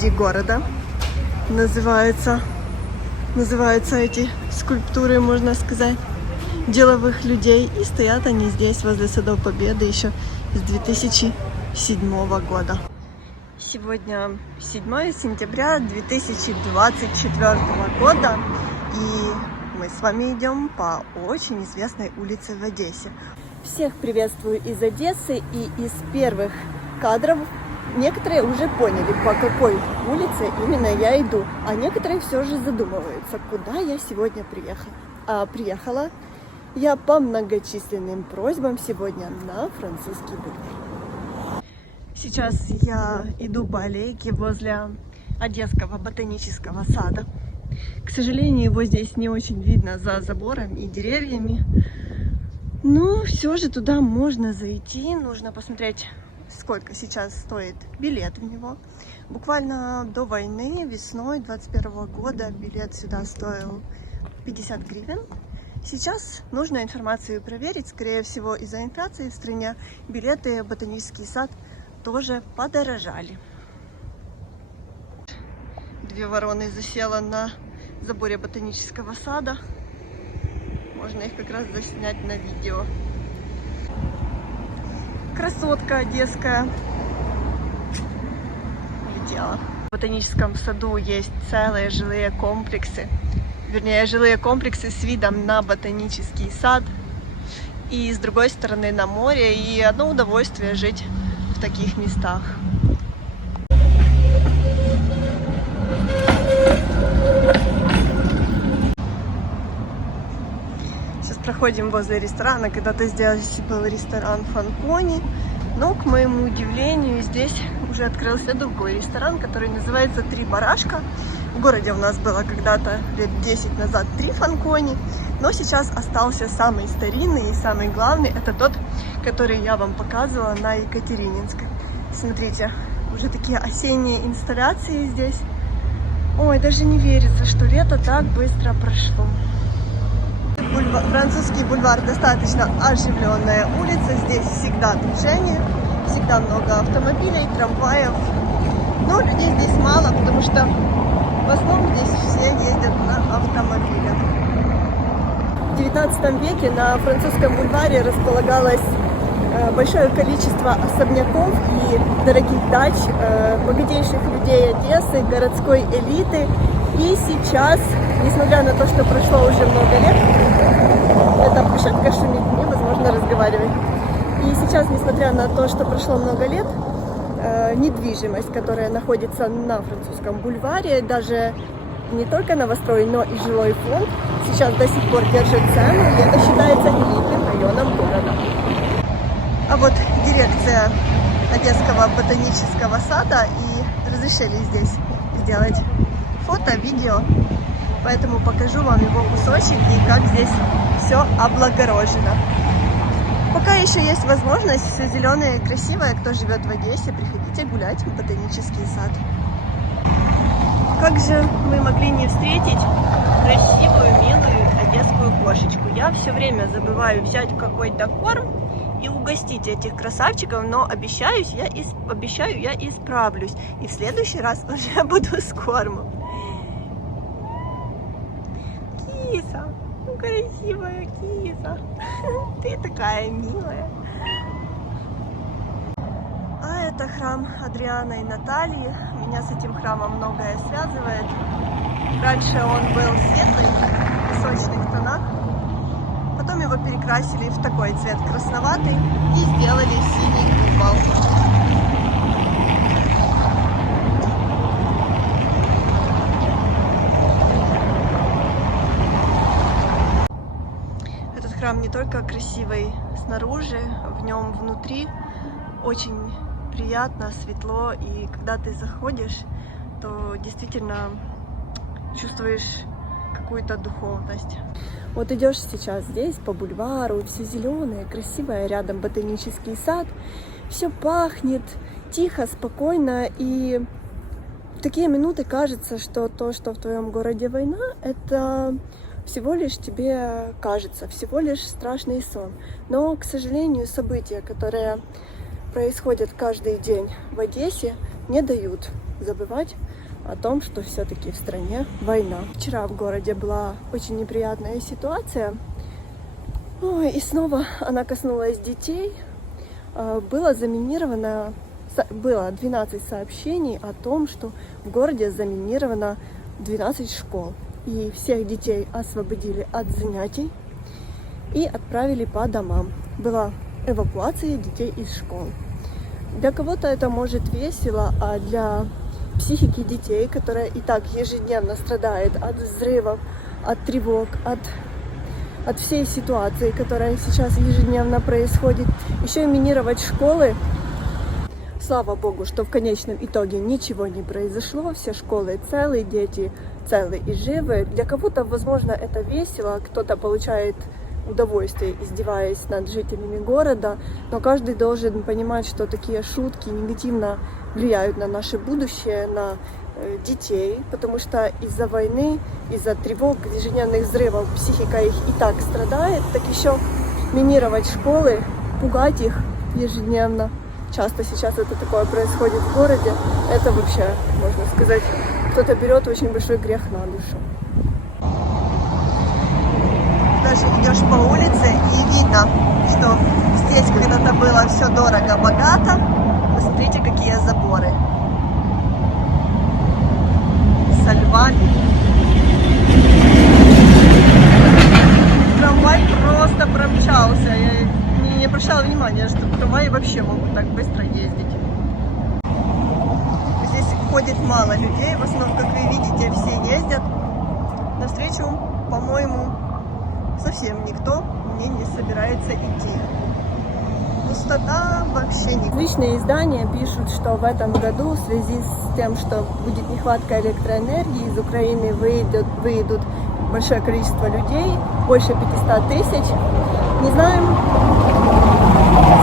посреди города. Называются эти скульптуры, можно сказать, деловых людей. И стоят они здесь, возле Садов Победы, еще с 2007 года. Сегодня 7 сентября 2024 года. И мы с вами идем по очень известной улице в Одессе. Всех приветствую из Одессы, и из первых кадров некоторые уже поняли, по какой улице именно я иду, а некоторые все же задумываются, куда я сегодня приехала. Приехала я по многочисленным просьбам сегодня на Французский бульвар. Сейчас я иду по аллейке возле Одесского ботанического сада. К сожалению, его здесь не очень видно за заборами и деревьями. Но все же туда можно зайти, нужно посмотреть, сколько сейчас стоит билет в него. Буквально до войны, весной 2021 года, билет сюда стоил 50 гривен. Сейчас нужно информацию проверить, скорее всего из-за инфляции в стране билеты в ботанический сад тоже подорожали. Две вороны засела на заборе ботанического сада. Можно их как раз заснять на видео. Красотка одесская улетела. В ботаническом саду есть целые жилые комплексы. Вернее, жилые комплексы с видом на ботанический сад. И с другой стороны на море. И одно удовольствие жить в таких местах. Проходим возле ресторана. Когда-то здесь был ресторан Фанкони, но, к моему удивлению, здесь уже открылся другой ресторан, который называется «Три барашка». В городе у нас было когда-то лет 10 назад 3 Фанкони, но сейчас остался самый старинный и самый главный. Это тот, который я вам показывала на Екатерининской. Смотрите, уже такие осенние инсталляции здесь. Ой, даже не верится, что лето так быстро прошло. Французский бульвар достаточно оживленная улица, здесь всегда движение, всегда много автомобилей, трамваев, но людей здесь мало, потому что в основном здесь все ездят на автомобилях. В 19 веке на французском бульваре располагалось большое количество особняков и дорогих дач богатейших людей Одессы, городской элиты. И сейчас, несмотря на то, что прошло уже много лет, эта площадка шумит, невозможно разговаривать. И сейчас, несмотря на то, что прошло много лет, недвижимость, которая находится на французском бульваре, даже не только новострой, но и жилой фонд, сейчас до сих пор держит цену, и это считается элитным районом города. А вот дирекция Одесского ботанического сада и разрешили здесь сделать фото, видео, поэтому покажу вам его кусочек и как здесь все облагорожено. Пока еще есть возможность, все зеленое и красивое. Кто живет в Одессе, приходите гулять в ботанический сад. Как же мы могли не встретить красивую, милую одесскую кошечку? Я все время забываю взять какой-то корм и угостить этих красавчиков, но обещаю, я исправлюсь. И в следующий раз уже буду с кормом. Киса, ну красивая киса, ты такая милая. А это храм Адриана и Натальи. Меня с этим храмом многое связывает. Раньше он был светлый, в песочных тонах. Потом его перекрасили в такой цвет красноватый и сделали синий купол. Этот храм не только красивый снаружи, в нем внутри очень приятно, светло, и когда ты заходишь, то действительно чувствуешь какую-то духовность. Вот идешь сейчас здесь по бульвару, все зеленое, красивое, рядом ботанический сад, все пахнет тихо, спокойно, и в такие минуты кажется, что то, что в твоем городе война, это всего лишь тебе кажется, всего лишь страшный сон. Но, к сожалению, события, которые происходят каждый день в Одессе, не дают забывать о том, что все-таки в стране война. Вчера в городе была очень неприятная ситуация. Ой, и снова она коснулась детей. Было 12 сообщений о том, что в городе заминировано 12 школ. И всех детей освободили от занятий и отправили по домам. Была эвакуация детей из школ. Для кого-то это может весело, а для психики детей, которая и так ежедневно страдает от взрывов, от тревог, от всей ситуации, которая сейчас ежедневно происходит, еще и минировать школы. Слава Богу, что в конечном итоге ничего не произошло, все школы целые, дети целы и живы. Для кого-то, возможно, это весело, кто-то получает удовольствие, издеваясь над жителями города, но каждый должен понимать, что такие шутки негативно влияют на наше будущее, на детей, потому что из-за войны, из-за тревог, ежедневных взрывов психика их и так страдает, так еще минировать школы, пугать их ежедневно. Часто сейчас это такое происходит в городе. Это вообще, можно сказать, кто-то берет очень большой грех на душу. Даже идешь по улице и видно, что здесь когда-то было все дорого-богато. Посмотрите, какие заборы. Со львами. Трамвай просто промчался. Я не обращала внимания, что трамваи вообще могут так быстро ездить. Здесь ходит мало людей. В основном, как вы видите, все ездят. Навстречу, по-моему, совсем никто мне не собирается идти. Пустота вообще не. Различные издания пишут, что в этом году в связи с тем, что будет нехватка электроэнергии, из Украины выйдут большое количество людей, больше 500 тысяч. Не знаем,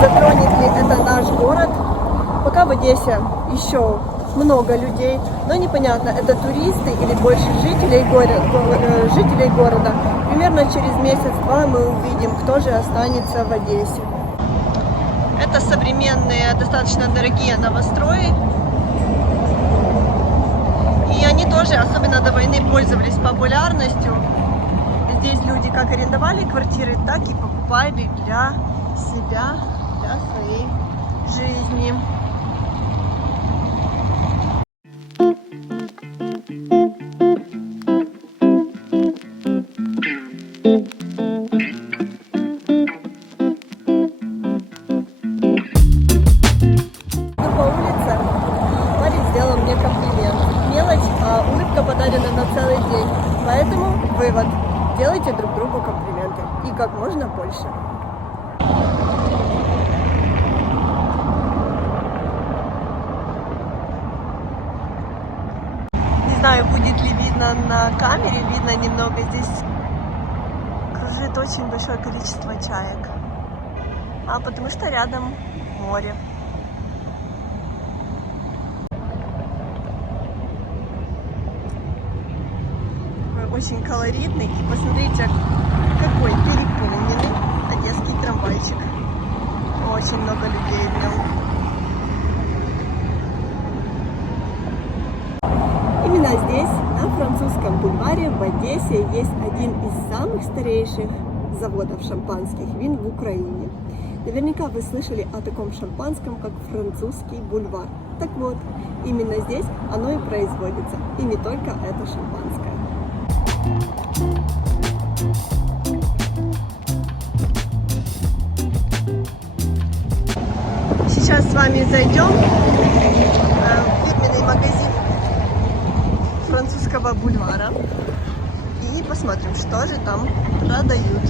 затронет ли это наш город. Пока в Одессе еще много людей, но непонятно, это туристы или больше жителей города. Примерно через месяц-два мы увидим, кто же останется в Одессе. Это современные, достаточно дорогие новострои. И они тоже, особенно до войны, пользовались популярностью. Здесь люди как арендовали квартиры, так и покупали для себя, для своей жизни. Подарена на целый день. Поэтому вывод. Делайте друг другу комплименты. И как можно больше. Не знаю, будет ли видно на камере. Видно немного. Здесь кружит очень большое количество чаек. Потому что рядом море. Очень колоритный. И посмотрите, какой переполненный одесский трамвайчик. Очень много людей в нем. Именно здесь, на Французском бульваре в Одессе, есть один из самых старейших заводов шампанских вин в Украине. Наверняка вы слышали о таком шампанском, как Французский бульвар. Так вот, именно здесь оно и производится. И не только это шампанское. Сейчас с вами зайдем в фирменный магазин Французского бульвара и посмотрим, что же там продают.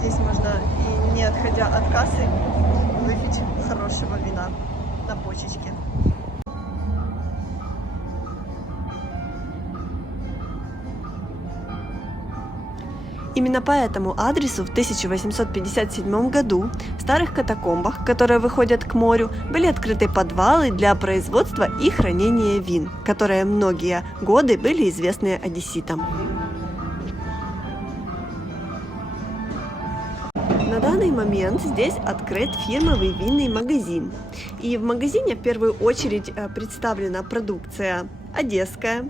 Здесь можно, и не отходя от кассы, выпить хорошего вина на почечке. Именно по этому адресу в 1857 году в старых катакомбах, которые выходят к морю, были открыты подвалы для производства и хранения вин, которые многие годы были известны одесситам. На данный момент здесь открыт фирмовый винный магазин. И в магазине в первую очередь представлена продукция одесская,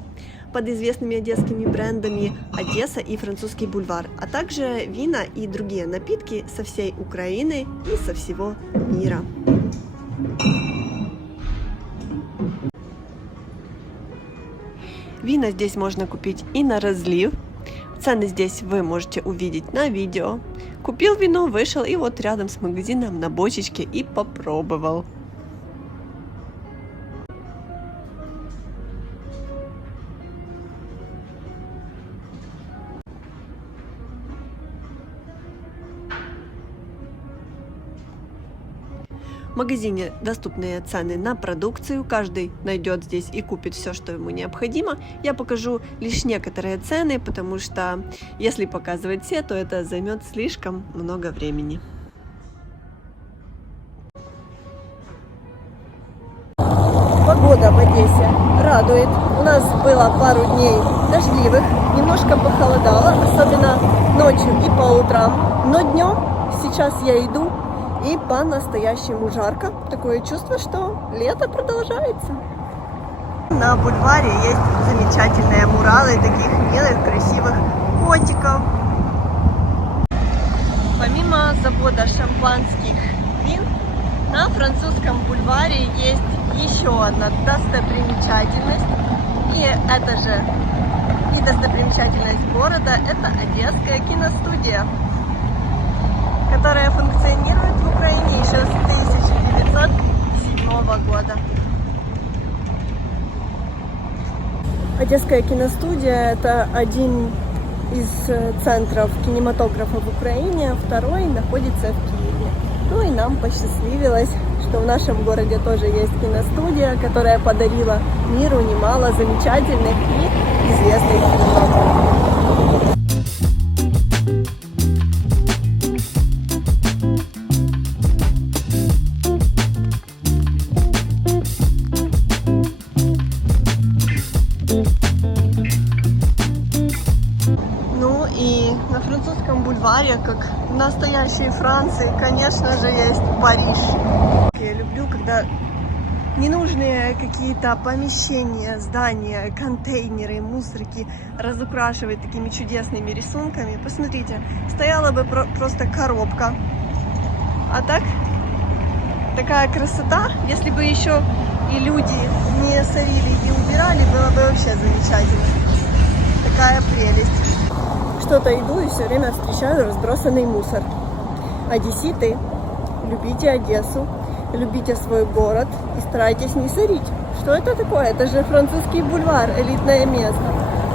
под известными одесскими брендами Одесса и Французский бульвар, а также вина и другие напитки со всей Украины и со всего мира. Вина здесь можно купить и на разлив. Цены здесь вы можете увидеть на видео. Купил вино, вышел и вот рядом с магазином на бочечке и попробовал. В магазине доступные цены на продукцию, каждый найдет здесь и купит все, что ему необходимо. Я покажу лишь некоторые цены, потому что если показывать все, то это займет слишком много времени. Погода в Одессе радует. У нас было пару дней дождливых, немножко похолодало, особенно ночью и по утрам. Но днем сейчас я иду, и по-настоящему жарко. Такое чувство, что лето продолжается. На бульваре есть замечательные муралы таких милых, красивых котиков. Помимо завода шампанских вин, на французском бульваре есть еще одна достопримечательность. И это же и достопримечательность города, это Одесская киностудия, которая функционирует в Украине еще с 1907 года. Одесская киностудия – это один из центров кинематографа в Украине, второй находится в Киеве. Ну и нам посчастливилось, что в нашем городе тоже есть киностудия, которая подарила миру немало замечательных и известных фильмов. На французском бульваре, как в настоящей Франции, конечно же, есть Париж. Я люблю, когда ненужные какие-то помещения, здания, контейнеры, мусорки разукрашивают такими чудесными рисунками. Посмотрите, стояла бы просто коробка. А так, такая красота. Если бы еще и люди не сорили и убирали, было бы вообще замечательно. Такая прелесть. Что-то иду и все время встречаю разбросанный мусор. Одесситы, любите Одессу, любите свой город и старайтесь не сорить. Что это такое? Это же французский бульвар, элитное место.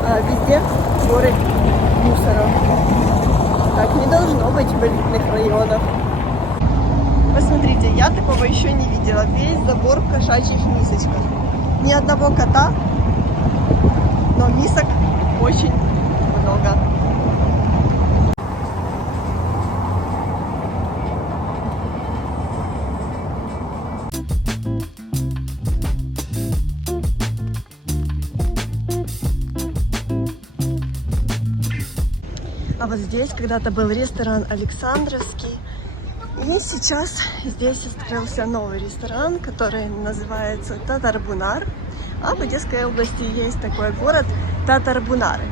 А везде горы мусора. Так не должно быть в элитных районах. Посмотрите, я такого еще не видела. Весь забор в кошачьих мисочках. Ни одного кота, но мисок очень много. А вот здесь когда-то был ресторан Александровский. И сейчас здесь открылся новый ресторан, который называется Татар-Бунар. А в Одесской области есть такой город Татар-Бунары.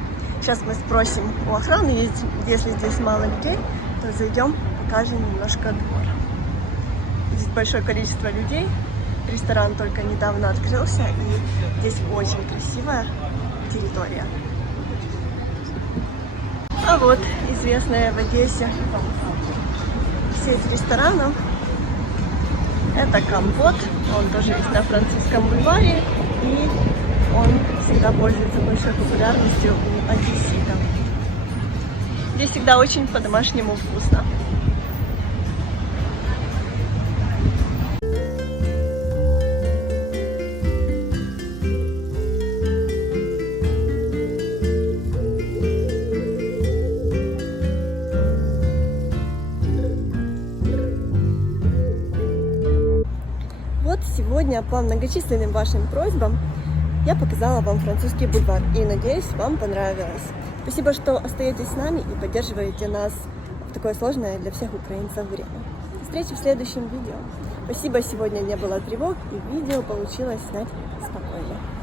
Сейчас мы спросим у охраны, если здесь мало людей, то зайдем, покажем немножко двор. Здесь большое количество людей. Ресторан только недавно открылся, и здесь очень красивая территория. А вот известная в Одессе сеть ресторанов. Это Компот. Он тоже есть на французском бульваре. И он всегда пользуется большой популярностью у одесситов. Здесь всегда очень по-домашнему вкусно. Сегодня по многочисленным вашим просьбам я показала вам французский бульвар и надеюсь, вам понравилось. Спасибо, что остаетесь с нами и поддерживаете нас в такое сложное для всех украинцев время. До встречи в следующем видео. Спасибо, сегодня не было тревог, и видео получилось снять спокойно.